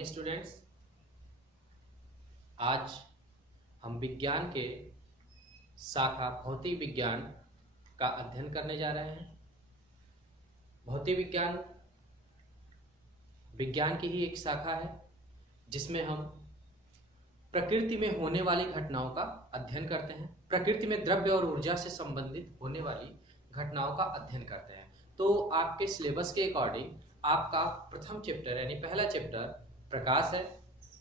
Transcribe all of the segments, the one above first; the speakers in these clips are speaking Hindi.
Morning students. आज हम विज्ञान के शाखा भौतिक विज्ञान का अध्ययन करने जा रहे हैं। भौतिक विज्ञान विज्ञान की ही एक शाखा है जिसमें हम प्रकृति में होने वाली घटनाओं का अध्ययन करते हैं। प्रकृति में द्रव्य और ऊर्जा से संबंधित होने वाली घटनाओं का अध्ययन करते हैं। तो आपके सिलेबस के अकॉर्डिंग आपका प्रथम चैप्टर यानी पहला चैप्टर प्रकाश है।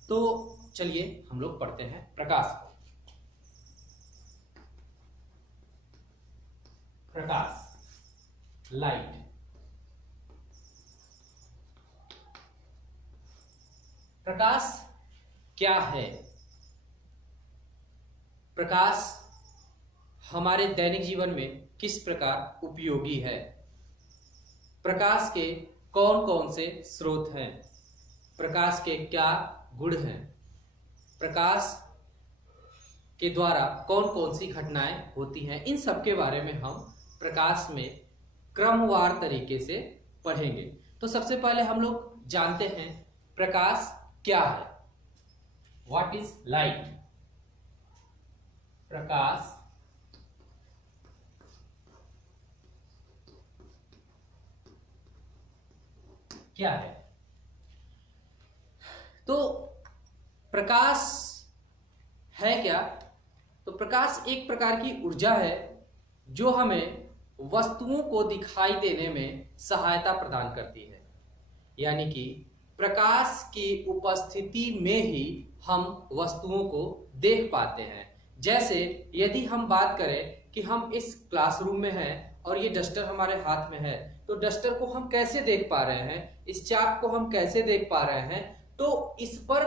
तो चलिए हम लोग पढ़ते हैं प्रकाश को। प्रकाश, लाइट। प्रकाश क्या है? प्रकाश हमारे दैनिक जीवन में किस प्रकार उपयोगी है? प्रकाश के कौन कौन से स्रोत हैं? प्रकाश के क्या गुण हैं? प्रकाश के द्वारा कौन कौन सी घटनाएं होती हैं? इन सब के बारे में हम प्रकाश में क्रमवार तरीके से पढ़ेंगे। तो सबसे पहले हम लोग जानते हैं प्रकाश क्या है। What is light? प्रकाश क्या है? तो प्रकाश है क्या? तो प्रकाश एक प्रकार की ऊर्जा है जो हमें वस्तुओं को दिखाई देने में सहायता प्रदान करती है। यानी कि प्रकाश की उपस्थिति में ही हम वस्तुओं को देख पाते हैं। जैसे यदि हम बात करें कि हम इस क्लासरूम में हैं और ये डस्टर हमारे हाथ में है, तो डस्टर को हम कैसे देख पा रहे हैं, इस चाक को हम कैसे देख पा रहे हैं? तो इस पर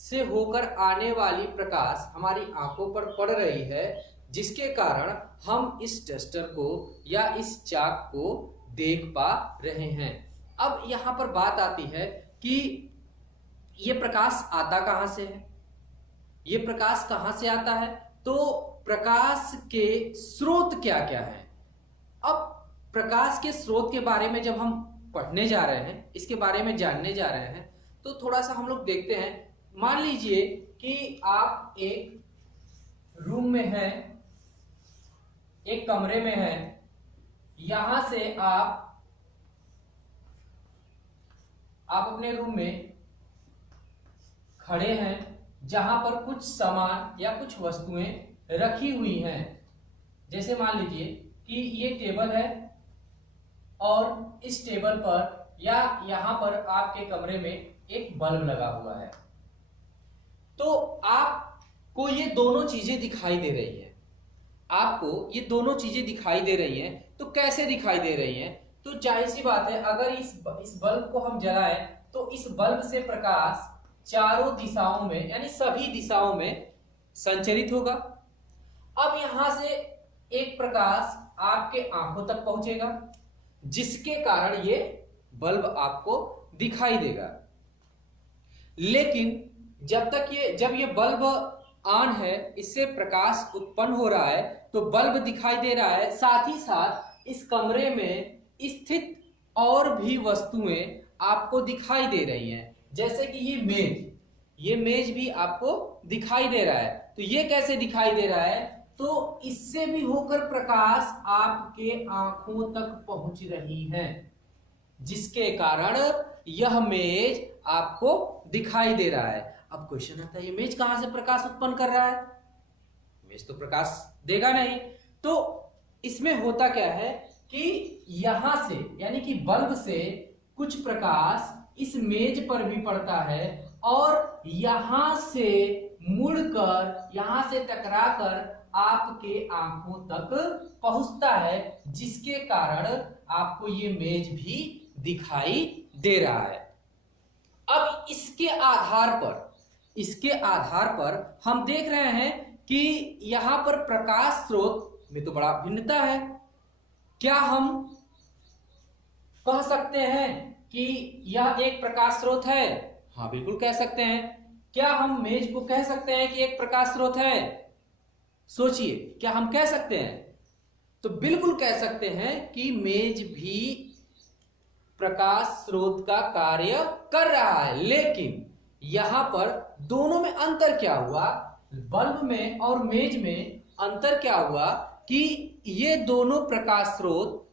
से होकर आने वाली प्रकाश हमारी आंखों पर पड़ रही है, जिसके कारण हम इस डस्टर को या इस चाक को देख पा रहे हैं। अब यहाँ पर बात आती है कि ये प्रकाश आता कहाँ से है, ये प्रकाश कहाँ से आता है? तो प्रकाश के स्रोत क्या क्या है? अब प्रकाश के स्रोत के बारे में जब हम पढ़ने जा रहे हैं, इसके बारे में जानने जा रहे हैं, तो थोड़ा सा हम लोग देखते हैं। मान लीजिए कि आप एक रूम में हैं, एक कमरे में हैं, यहां से आप अपने रूम में खड़े हैं, जहां पर कुछ सामान या कुछ वस्तुएं रखी हुई हैं। जैसे मान लीजिए कि ये टेबल है और इस टेबल पर या यहां पर आपके कमरे में एक बल्ब लगा हुआ है। तो आपको ये दोनों चीजें दिखाई दे रही है। आपको ये दोनों चीजें दिखाई दे रही हैं। तो कैसे दिखाई दे रही हैं? तो जाहिर सी बात है, अगर इस बल्ब को हम जलाएं तो इस बल्ब से प्रकाश चारों दिशाओं में यानी सभी दिशाओं में संचरित होगा। अब यहां से एक प्रकाश आपके आंखों तक पहुंचेगा, जिसके कारण ये बल्ब आपको दिखाई देगा। लेकिन जब ये बल्ब ऑन है, इससे प्रकाश उत्पन्न हो रहा है, तो बल्ब दिखाई दे रहा है, साथ ही साथ इस कमरे में स्थित और भी वस्तुएं आपको दिखाई दे रही हैं। जैसे कि ये मेज भी आपको दिखाई दे रहा है। तो ये कैसे दिखाई दे रहा है? तो इससे भी होकर प्रकाश आपके आंखों तक पहुंच रही है, जिसके कारण यह मेज आपको दिखाई दे रहा है। अब क्वेश्चन आता है, ये मेज कहां से प्रकाश उत्पन्न कर रहा है? मेज तो प्रकाश देगा नहीं। तो इसमें होता क्या है कि यहां से यानी कि बल्ब से कुछ प्रकाश इस मेज पर भी पड़ता है और यहां से मुड़कर, यहां से टकराकर आपके आंखों तक पहुंचता है, जिसके कारण आपको ये मेज भी दिखाई दे रहा है। अब इसके आधार पर हम देख रहे हैं कि यहां पर प्रकाश स्रोत में तो बड़ा भिन्नता है। क्या हम कह सकते हैं कि यह एक प्रकाश स्रोत है? हाँ, बिल्कुल कह सकते हैं। क्या हम मेज को कह सकते हैं कि एक प्रकाश स्रोत है? सोचिए, क्या हम कह सकते हैं? तो बिल्कुल कह सकते हैं कि मेज भी प्रकाश स्रोत का कार्य कर रहा है, लेकिन यहां पर दोनों में अंतर क्या हुआ, बल्ब में और मेज में अंतर क्या हुआ कि ये दोनों प्रकाश स्रोत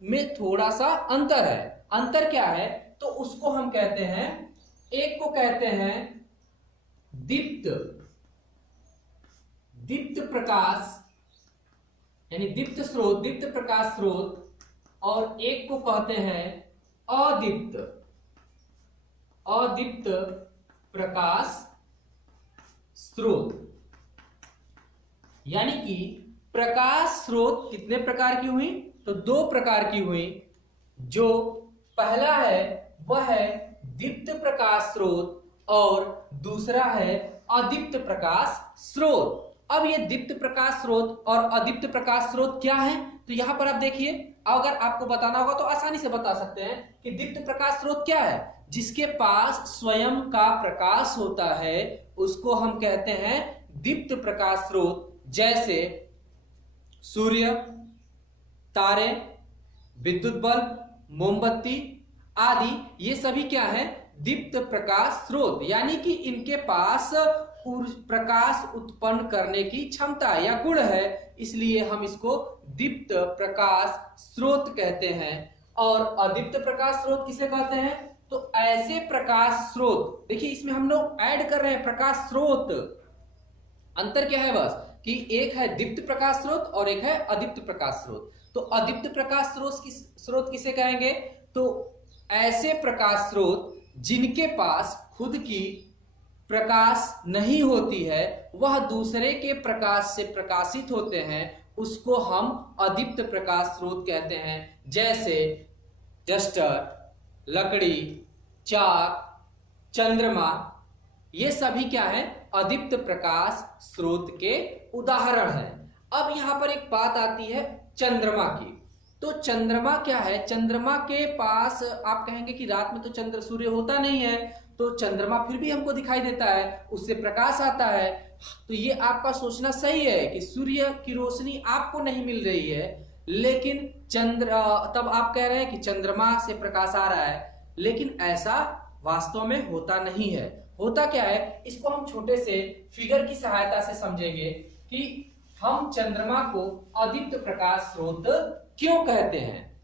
में थोड़ा सा अंतर है। अंतर क्या है, तो उसको हम कहते हैं, एक को कहते हैं दीप्त प्रकाश यानी दीप्त स्रोत, दीप्त प्रकाश स्रोत, और एक को कहते हैं अदीप्त प्रकाश स्रोत। यानी कि प्रकाश स्रोत कितने प्रकार की हुई, तो दो प्रकार की हुई। जो पहला है वह है दीप्त प्रकाश स्रोत और दूसरा है अदीप्त प्रकाश स्रोत। अब ये दीप्त प्रकाश स्रोत और अदीप्त प्रकाश स्रोत क्या है, तो यहां पर आप देखिए, अगर आपको बताना होगा तो आसानी से बता सकते हैं कि दीप्त प्रकाश स्रोत क्या है। जिसके पास स्वयं का प्रकाश होता है उसको हम कहते हैं दीप्त प्रकाश स्रोत। जैसे सूर्य, तारे, विद्युत बल्ब, मोमबत्ती आदि, ये सभी क्या है, दीप्त प्रकाश स्रोत, यानी कि इनके पास प्रकाश उत्पन्न करने की क्षमता या गुण है, इसलिए हम इसको दीप्त प्रकाश स्रोत कहते हैं। और अदीप्त प्रकाश स्रोत किसे कहते हैं, तो ऐसे प्रकाश स्रोत, देखिए इसमें हम लोग ऐड कर रहे हैं प्रकाश स्रोत, अंतर क्या है बस कि एक है दीप्त प्रकाश स्रोत और एक है अदीप्त प्रकाश स्रोत। तो अदीप्त प्रकाश स्रोत किसे कहेंगे, तो ऐसे प्रकाश स्रोत जिनके पास खुद की प्रकाश नहीं होती है, वह दूसरे के प्रकाश से प्रकाशित होते हैं, उसको हम अदीप्त प्रकाश स्रोत कहते हैं। जैसे डस्टर, लकड़ी, चाक, चंद्रमा, ये सभी क्या है, अदीप्त प्रकाश स्रोत के उदाहरण हैं। अब यहां पर एक बात आती है चंद्रमा की। तो चंद्रमा क्या है, चंद्रमा के पास आप कहेंगे कि रात में तो चंद्र सूर्य होता नहीं है, तो चंद्रमा फिर भी हमको दिखाई देता है, उससे प्रकाश आता है। तो ये आपका सोचना सही है कि सूर्य की रोशनी आपको नहीं मिल रही है, लेकिन तब आप कह रहे हैं कि चंद्रमा से प्रकाश आ रहा है, लेकिन ऐसा वास्तव में होता नहीं है। होता क्या है, इसको हम छोटे से फिगर की सहायता से समझेंगे कि हम चंद्रमा को अदीप्त प्रकाश स्रोत क्यों कहते हैं।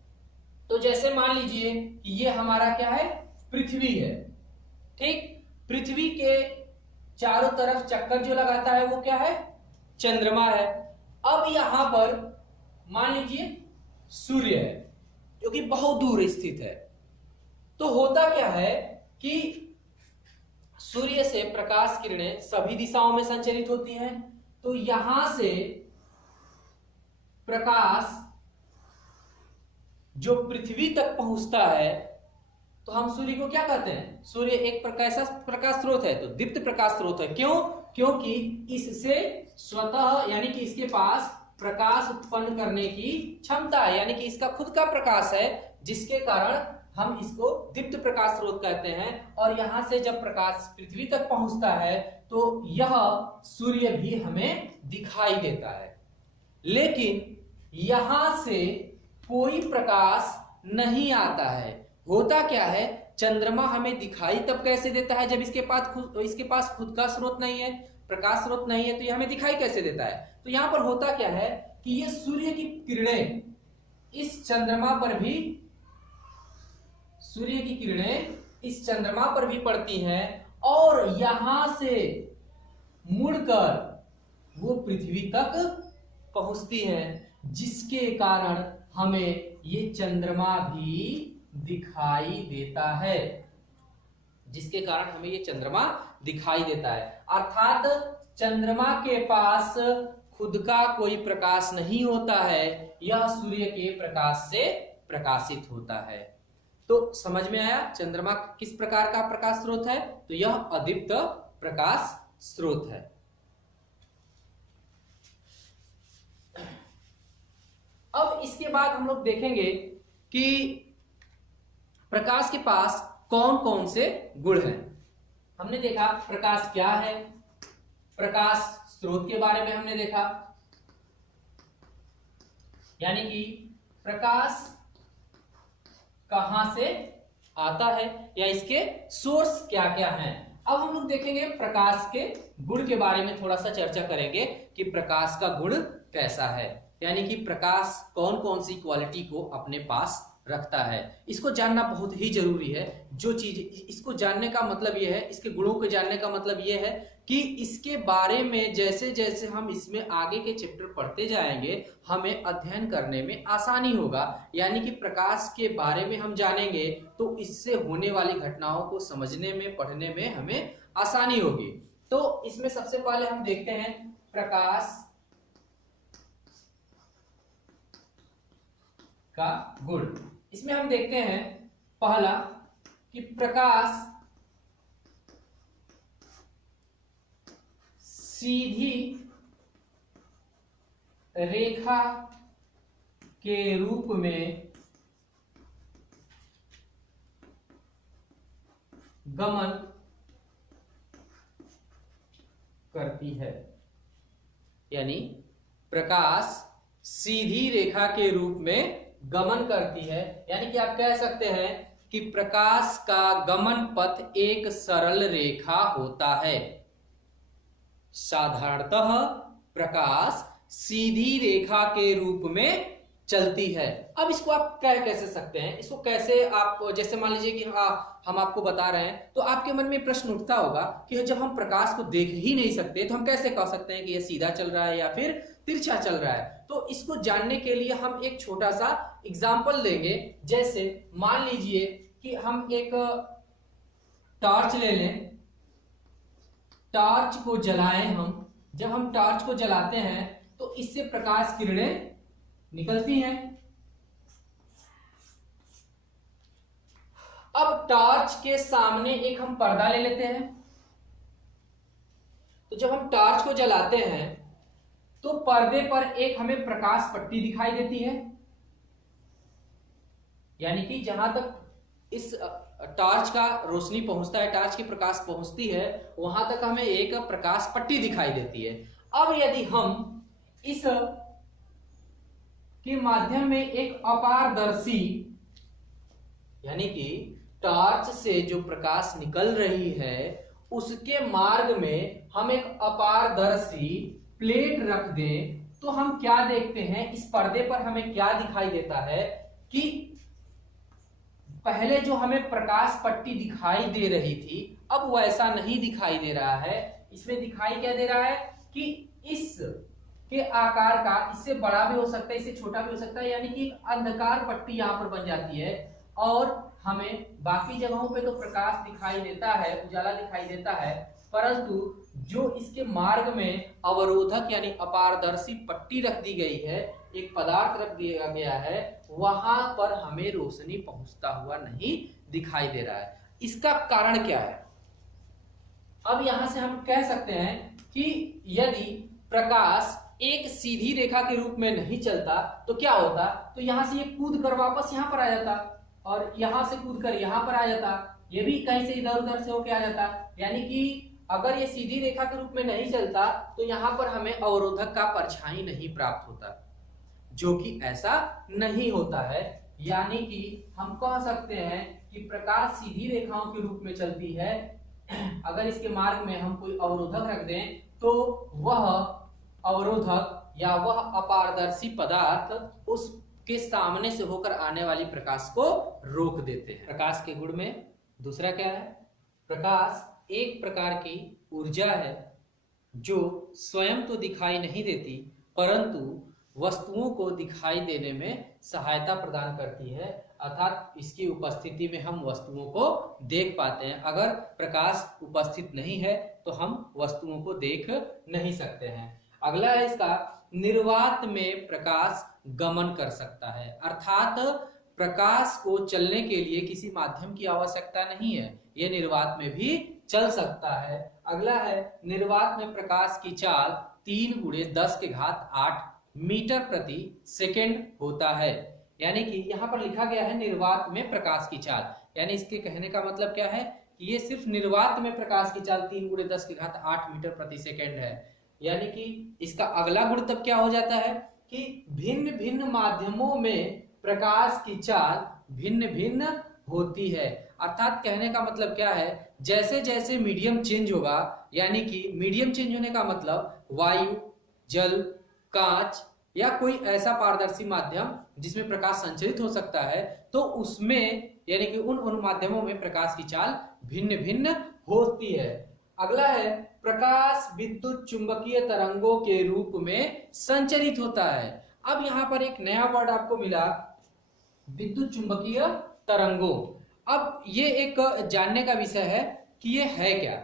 तो जैसे मान लीजिए कि ये हमारा क्या है, पृथ्वी है, ठीक। पृथ्वी के चारों तरफ चक्कर जो लगाता है वो क्या है, चंद्रमा है। अब यहां पर मान लीजिए सूर्य है जो कि बहुत दूर स्थित है। तो होता क्या है कि सूर्य से प्रकाश किरणें सभी दिशाओं में संचरित होती हैं। तो यहां से प्रकाश जो पृथ्वी तक पहुंचता है, तो हम सूर्य को क्या कहते हैं, सूर्य एक प्रकाश स्रोत है, तो दीप्त प्रकाश स्रोत है। क्यों, क्योंकि इससे स्वतः यानी कि इसके पास प्रकाश उत्पन्न करने की क्षमता है, यानी कि इसका खुद का प्रकाश है, जिसके कारण हम इसको दीप्त प्रकाश स्रोत कहते हैं। और यहां से जब प्रकाश पृथ्वी तक पहुंचता है तो यह सूर्य भी हमें दिखाई देता है, लेकिन यहां से कोई प्रकाश नहीं आता है। होता क्या है, चंद्रमा हमें दिखाई तब कैसे देता है जब इसके पास खुद का स्रोत नहीं है, प्रकाश स्रोत नहीं है, तो यह हमें दिखाई कैसे देता है। तो यहां पर होता क्या है कि ये सूर्य की किरणें इस चंद्रमा पर भी पड़ती हैं और यहां से मुड़कर वो पृथ्वी तक पहुंचती हैं, जिसके कारण हमें ये चंद्रमा भी दिखाई देता है, अर्थात चंद्रमा के पास खुद का कोई प्रकाश नहीं होता है, यह सूर्य के प्रकाश से प्रकाशित होता है। तो समझ में आया चंद्रमा किस प्रकार का प्रकाश स्रोत है, तो यह अदीप्त प्रकाश स्रोत है। अब इसके बाद हम लोग देखेंगे कि प्रकाश के पास कौन कौन से गुण हैं। हमने देखा प्रकाश क्या है, प्रकाश स्रोत के बारे में हमने देखा, यानी कि प्रकाश कहां से आता है या इसके सोर्स क्या क्या हैं। अब हम लोग देखेंगे प्रकाश के गुण के बारे में, थोड़ा सा चर्चा करेंगे कि प्रकाश का गुण कैसा है, यानी कि प्रकाश कौन कौन सी क्वालिटी को अपने पास रखता है। इसको जानना बहुत ही जरूरी है। जो चीज, इसको जानने का मतलब यह है, इसके गुणों को जानने का मतलब यह है कि इसके बारे में जैसे जैसे हम इसमें आगे के चैप्टर पढ़ते जाएंगे हमें अध्ययन करने में आसानी होगा। यानी कि प्रकाश के बारे में हम जानेंगे तो इससे होने वाली घटनाओं को समझने में, पढ़ने में हमें आसानी होगी। तो इसमें सबसे पहले हम देखते हैं प्रकाश का गुण। इसमें हम देखते हैं पहला कि प्रकाश सीधी रेखा के रूप में गमन करती है। यानी प्रकाश सीधी रेखा के रूप में गमन करती है, यानी कि आप कह सकते हैं कि प्रकाश का गमन पथ एक सरल रेखा होता है। साधारणतः प्रकाश सीधी रेखा के रूप में चलती है। अब इसको आप कैसे सकते हैं, इसको कैसे आप, जैसे मान लीजिए कि हम आपको बता रहे हैं तो आपके मन में प्रश्न उठता होगा कि जब हम प्रकाश को देख ही नहीं सकते तो हम कैसे कह सकते हैं कि यह सीधा चल रहा है या फिर तिरछा चल रहा है। तो इसको जानने के लिए हम एक छोटा सा एग्जाम्पल लेंगे। जैसे मान लीजिए कि हम एक टॉर्च ले लें, टॉर्च को जलाएं हम। जब हम टॉर्च को जलाते हैं तो इससे प्रकाश किरणें निकलती हैं। अब टॉर्च के सामने एक हम पर्दा ले लेते हैं। तो जब हम टॉर्च को जलाते हैं तो पर्दे पर एक हमें प्रकाश पट्टी दिखाई देती है। यानी कि जहां तक इस टॉर्च का रोशनी पहुंचता है, टॉर्च की प्रकाश पहुंचती है, वहां तक हमें एक प्रकाश पट्टी दिखाई देती है। अब यदि हम इस के माध्यम में एक अपारदर्शी, यानी कि टॉर्च से जो प्रकाश निकल रही है उसके मार्ग में हम एक अपारदर्शी प्लेट रख दें तो हम क्या देखते हैं, इस पर्दे पर हमें क्या दिखाई देता है कि पहले जो हमें प्रकाश पट्टी दिखाई दे रही थी अब वैसा नहीं दिखाई दे रहा है। इसमें दिखाई क्या दे रहा है कि इस के आकार का, इससे बड़ा भी हो सकता है, इससे छोटा भी हो सकता है, यानी कि एक अंधकार पट्टी यहाँ पर बन जाती है और हमें बाकी जगहों पे तो प्रकाश दिखाई देता है, उजाला दिखाई देता है, परंतु जो इसके मार्ग में अवरोधक यानी अपारदर्शी पट्टी रख दी गई है, एक पदार्थ रख दिया गया है, वहां पर हमें रोशनी पहुंचता हुआ नहीं दिखाई दे रहा है। इसका कारण क्या है? अब यहां से हम कह सकते हैं कि यदि प्रकाश एक सीधी रेखा के रूप में नहीं चलता तो क्या होता, तो यहां से ये कूद कर वापस यहां पर आ जाता और यहां से कूद कर यहां पर आ जाता, ये भी कहीं से इधर उधर से होके आ जाता। यानी कि अगर ये सीधी रेखा के रूप में नहीं चलता तो यहां पर हमें अवरोधक का परछाई नहीं प्राप्त होता, जो कि ऐसा नहीं होता है। यानी कि हम कह सकते हैं कि प्रकाश सीधी रेखाओं के रूप में चलती है। अगर इसके मार्ग में हम कोई अवरोधक रख दें तो वह अवरोधक या वह अपारदर्शी पदार्थ उसके सामने से होकर आने वाली प्रकाश को रोक देते हैं। प्रकाश के गुण में दूसरा क्या है? प्रकाश एक प्रकार की ऊर्जा है जो स्वयं तो दिखाई नहीं देती परंतु वस्तुओं को दिखाई देने में सहायता प्रदान करती है, अर्थात इसकी उपस्थिति में हम वस्तुओं को देख पाते हैं। अगर प्रकाश उपस्थित नहीं है तो हम वस्तुओं को देख नहीं सकते हैं। अगला है इसका निर्वात में प्रकाश गमन कर सकता है, अर्थात प्रकाश को चलने के लिए किसी माध्यम की आवश्यकता नहीं है, यह निर्वात में भी चल सकता है। अगला है निर्वात में प्रकाश की चाल 3 × 10⁸ मीटर प्रति सेकेंड होता है। यानी कि यहाँ पर लिखा गया है निर्वात में प्रकाश की चाल, यानी इसके कहने का मतलब क्या है कि ये सिर्फ निर्वात में प्रकाश की चाल 3 × 10⁸ मीटर प्रति सेकेंड है। यानी कि इसका अगला गुण तब क्या हो जाता है कि भिन्न भिन्न माध्यमों में प्रकाश की चाल भिन्न भिन्न होती है। अर्थात कहने का मतलब क्या है जैसे जैसे मीडियम चेंज होगा, यानी कि मीडियम चेंज होने का मतलब वायु, जल, कांच या कोई ऐसा पारदर्शी माध्यम जिसमें प्रकाश संचरित हो सकता है, तो उसमें यानी कि उन माध्यमों में प्रकाश की चाल भिन्न भिन्न होती है। अगला है प्रकाश विद्युत चुंबकीय तरंगों के रूप में संचरित होता है। अब यहां पर एक नया वर्ड आपको मिला, विद्युत चुंबकीय तरंगों। अब ये एक जानने का विषय है कि ये है क्या।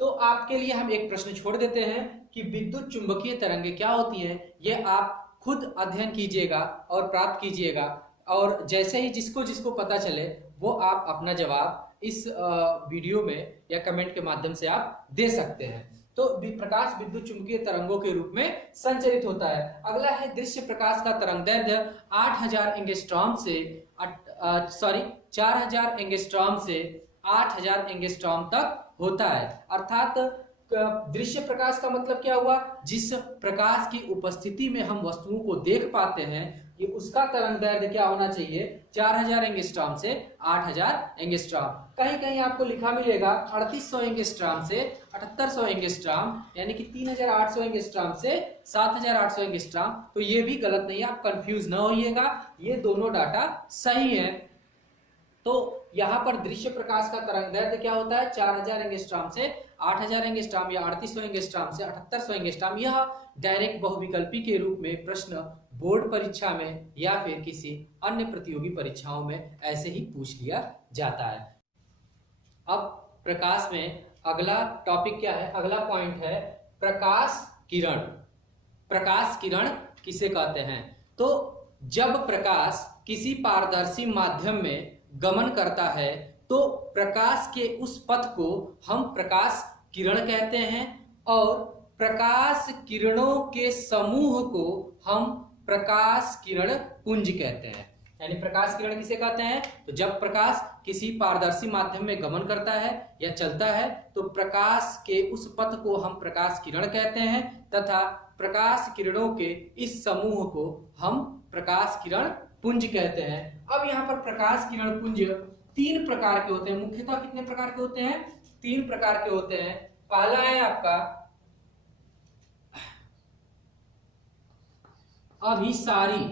तो आपके लिए हम एक प्रश्न छोड़ देते हैं कि विद्युत चुंबकीय तरंगें क्या होती हैं, ये आप खुद अध्ययन कीजिएगा और प्राप्त कीजिएगा, और जैसे ही जिसको जिसको पता चले वो आप अपना जवाब इस वीडियो में या कमेंट के माध्यम से आप दे सकते हैं। तो प्रकाश विद्युत चुंबकीय तरंगों के रूप में संचरित होता है। अगला है दृश्य प्रकाश का तरंगदैर्घ्य 8000 एंगस्ट्रॉम से 4000 एंगस्ट्रॉम से 8000 एंगस्ट्रॉम तक होता है। अर्थात दृश्य प्रकाश का मतलब क्या हुआ, जिस प्रकाश की उपस्थिति में हम वस्तुओं को देख पाते हैं, ये उसका तरंगदैर्घ्य क्या होना चाहिए, 4000 एंगस्ट्रॉम से 8000 एंगस्ट्रॉम। कहीं कहीं आपको लिखा मिलेगा 3800 एंगस्ट्रॉम से 7800 एंगस्ट्रॉम, यानी कि 3800 एंगस्ट्रॉम से 7800 एंगस्ट्रॉम। तो ये भी गलत नहीं है, आप कंफ्यूज ना होइएगा, ये दोनों डाटा सही है। तो यहाँ पर दृश्य प्रकाश का तरंगदैर्घ्य क्या होता है, 4000 एंगस्ट्रॉम से 8000 एंगस्ट्रॉम या 3800 एंगस्ट्रॉम से 7800 एंगस्ट्रॉम। यह डायरेक्ट बहुविकल्पी के रूप में प्रश्न बोर्ड परीक्षा में या फिर किसी अन्य प्रतियोगी परीक्षाओं में ऐसे ही पूछ लिया जाता है। अब प्रकाश में अगला टॉपिक क्या है, अगला पॉइंट है प्रकाश किरण। प्रकाश किरण किसे कहते हैं, तो जब प्रकाश किसी पारदर्शी माध्यम में गमन करता है तो प्रकाश के उस पथ को हम प्रकाश किरण कहते हैं, और प्रकाश किरणों के समूह को हम प्रकाश किरण पुंज कहते हैं। यानी प्रकाश किरण किसे कहते हैं, तो जब प्रकाश किसी पारदर्शी माध्यम में गमन करता है या चलता है तो प्रकाश के उस पथ को हम प्रकाश किरण कहते हैं, तथा प्रकाश किरणों के इस समूह को हम प्रकाश किरण पुंज कहते हैं। अब यहाँ पर प्रकाश किरण पुंज 3 प्रकार के होते हैं। मुख्यतः कितने प्रकार के होते हैं, 3 प्रकार के होते हैं। पहला है आपका अभिसारी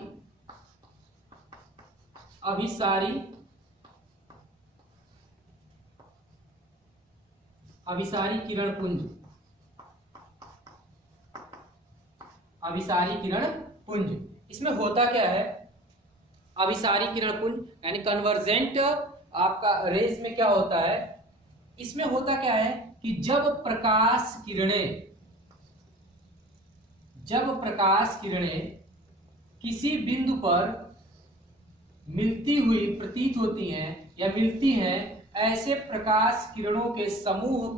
किरण पुंज। अभिसारी किरण पुंज, इसमें होता क्या है, अभिसारी किरण पुंज यानी कन्वर्जेंट आपका रेस में क्या होता है, इसमें होता क्या है कि जब प्रकाश किरणें किसी बिंदु पर मिलती हुई प्रतीत होती हैं या मिलती हैं, ऐसे प्रकाश किरणों के समूह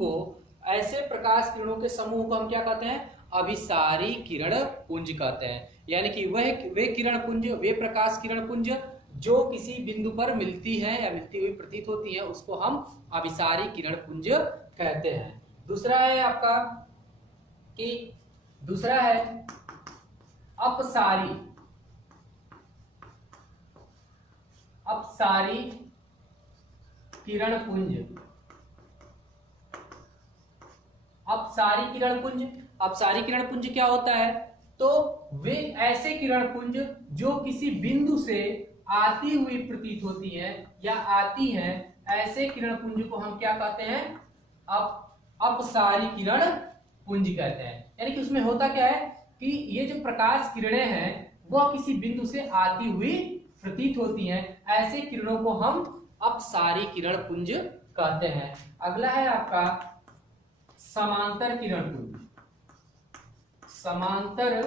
को हम क्या कहते हैं, अभिसारी किरण पुंज कहते हैं। यानी कि वे किरण पुंज, वे प्रकाश किरण पुंज जो किसी बिंदु पर मिलती है या मिलती हुई प्रतीत होती है, उसको हम अभिसारी किरण पुंज कहते हैं। दूसरा है आपका कि दूसरा है अपसारी किरण पुंज। अपसारी किरण पुंज क्या होता है, तो वे ऐसे किरण पुंज जो किसी बिंदु से आती हुई प्रतीत होती हैं या आती हैं, ऐसे किरण पुंज को हम क्या कहते हैं, अपसारी किरण पुंज कहते हैं। यानी कि उसमें होता क्या है कि ये जो प्रकाश किरणें हैं वह किसी बिंदु से आती हुई प्रतीत होती हैं, ऐसे किरणों को हम अपसारी किरण पुंज कहते हैं। अगला है आपका समांतर किरण पुंज। समांतर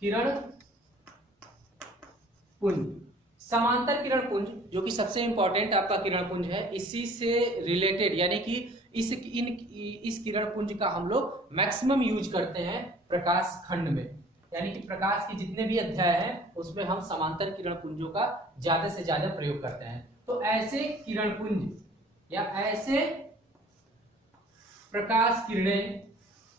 किरण पुंज जो कि सबसे इंपॉर्टेंट आपका किरण पुंज है, इसी से रिलेटेड यानी कि इस किरण पुंज का हम लोग मैक्सिमम यूज करते हैं प्रकाश खंड में। यानी कि प्रकाश के जितने भी अध्याय हैं उसमें हम समांतर किरण पुंजों का ज्यादा से ज्यादा प्रयोग करते हैं। तो ऐसे किरण पुंज या ऐसे प्रकाश किरणें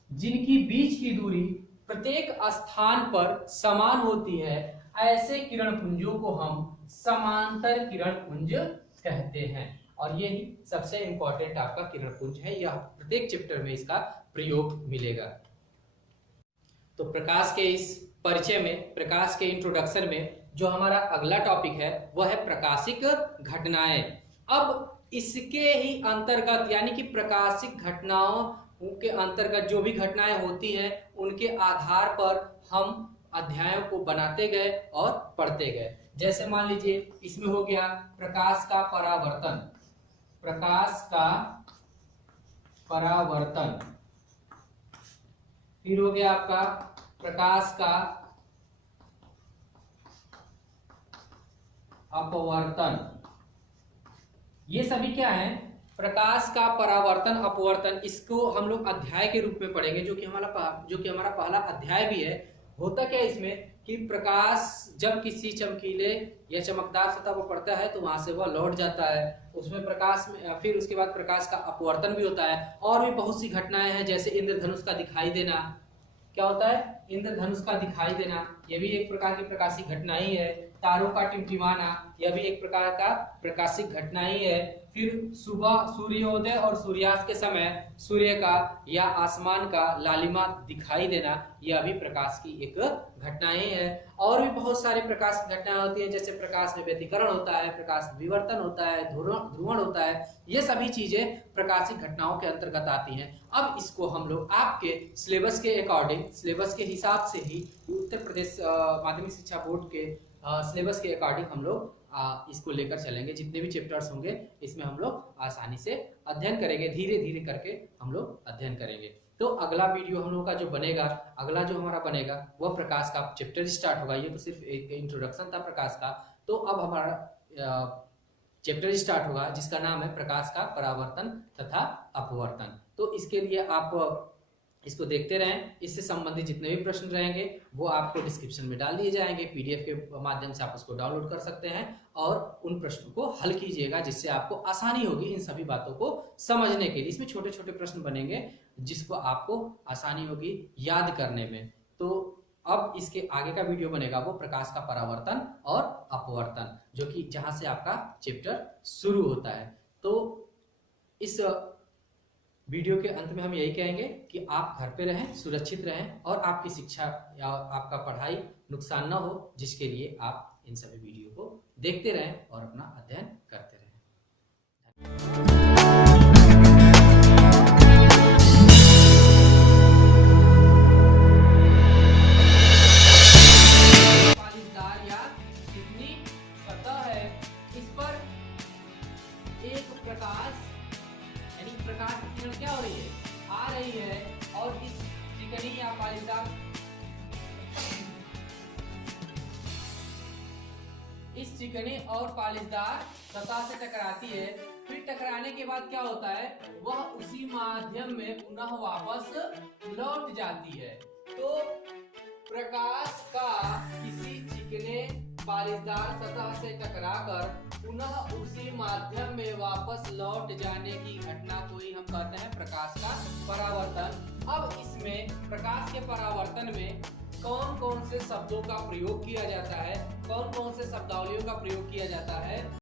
जिनकी बीच की दूरी प्रत्येक स्थान पर समान होती है, ऐसे किरण पुंजों को हम समांतर किरण पुंज कहते हैं। और यही सबसे इंपॉर्टेंट आपका किरण पुंज है, यह प्रत्येक चैप्टर में इसका प्रयोग मिलेगा। तो प्रकाश के इस परिचय में, प्रकाश के इंट्रोडक्शन में जो हमारा अगला टॉपिक है वह है प्रकाशिक घटनाएं। अब इसके ही अंतर्गत यानी कि प्रकाशिक घटनाओं के अंतर्गत जो भी घटनाएं होती हैं उनके आधार पर हम अध्यायों को बनाते गए और पढ़ते गए। जैसे मान लीजिए इसमें हो गया प्रकाश का परावर्तन, प्रकाश का परावर्तन, फिर हो गया आपका प्रकाश का अपवर्तन। ये सभी क्या है? प्रकाश का परावर्तन, अपवर्तन। इसको हम लोग अध्याय के रूप में पढ़ेंगे, जो कि हमारा पहला अध्याय भी है। होता क्या इसमें कि प्रकाश जब किसी चमकीले या चमकदार सतह पर पड़ता है तो वहां से वह लौट जाता है, उसमें प्रकाश में फिर उसके बाद प्रकाश का अपवर्तन भी होता है। और भी बहुत सी घटनाएं हैं, जैसे इंद्रधनुष का दिखाई देना। क्या होता है? इंद्रधनुष का दिखाई देना, यह भी एक प्रकार की प्रकाशिक घटना ही है। तारों का टिमटिमाना, यह भी एक प्रकार का प्रकाशिक घटना ही है। फिर सुबह सूर्योदय और सूर्यास्त के समय सूर्य का या आसमान का लालिमा दिखाई देना, यह भी प्रकाश की एक घटना ही है। और भी बहुत सारी प्रकाश की घटनाएं होती हैं, जैसे प्रकाश में व्यतिकरण होता है, प्रकाश विवर्तन होता है, ध्रुवण होता है। ये सभी चीजें प्रकाशिक घटनाओं के अंतर्गत आती हैं। अब इसको हम लोग आपके सिलेबस के अकॉर्डिंग, सिलेबस के हिसाब से ही उत्तर प्रदेश माध्यमिक शिक्षा बोर्ड के सिलेबस के अकॉर्डिंग हम लोग इसको लेकर चलेंगे। जितने भी चैप्टर्स होंगे इसमें हम लोग आसानी से अध्ययन करेंगे, धीरे धीरे करके हम लोग अध्ययन करेंगे। तो अगला वीडियो हम लोग का जो बनेगा, अगला जो हमारा बनेगा वह प्रकाश का चैप्टर स्टार्ट होगा। ये तो सिर्फ एक इंट्रोडक्शन था प्रकाश का। तो अब हमारा चैप्टर स्टार्ट होगा जिसका नाम है प्रकाश का परावर्तन तथा अपवर्तन। तो इसके लिए आप इसको देखते रहें। इससे संबंधित जितने भी प्रश्न रहेंगे वो आपको डिस्क्रिप्शन में डाल दिए जाएंगे। पीडीएफ के माध्यम से आप उसको डाउनलोड कर सकते हैं और उन प्रश्नों को हल कीजिएगा, जिससे आपको आसानी होगी इन सभी बातों को समझने के लिए। इसमें छोटे छोटे प्रश्न बनेंगे जिसको आपको आसानी होगी याद करने में। तो अब इसके आगे का वीडियो बनेगा वो प्रकाश का परावर्तन और अपवर्तन, जो कि जहां से आपका चैप्टर शुरू होता है। तो इस वीडियो के अंत में हम यही कहेंगे कि आप घर पे रहें, सुरक्षित रहें और आपकी शिक्षा या आपका पढ़ाई नुकसान न हो, जिसके लिए आप इन सभी वीडियो को देखते रहें और अपना अध्ययन करते रहें। पालीदार या चिकनी सतह है, इस पर एक प्रकाश यानी प्रकाश की किरण क्या हो रही है? आ रही है, और इस चिकनी या पालीदार इस चिकनी और पालिशदार सतह से टकराती है। फिर टकराने के बाद क्या होता है? वह उसी माध्यम में पुनः वापस लौट जाती है। तो प्रकाश का किसी चिकने पालिशदार सतह से टकराकर पुनः उसी माध्यम में वापस लौट जाने की घटना को ही हम कहते हैं प्रकाश का परावर्तन। अब इसमें प्रकाश के परावर्तन में कौन कौन से शब्दों का प्रयोग किया जाता है, कौन कौन से शब्दावलियों का प्रयोग किया जाता है,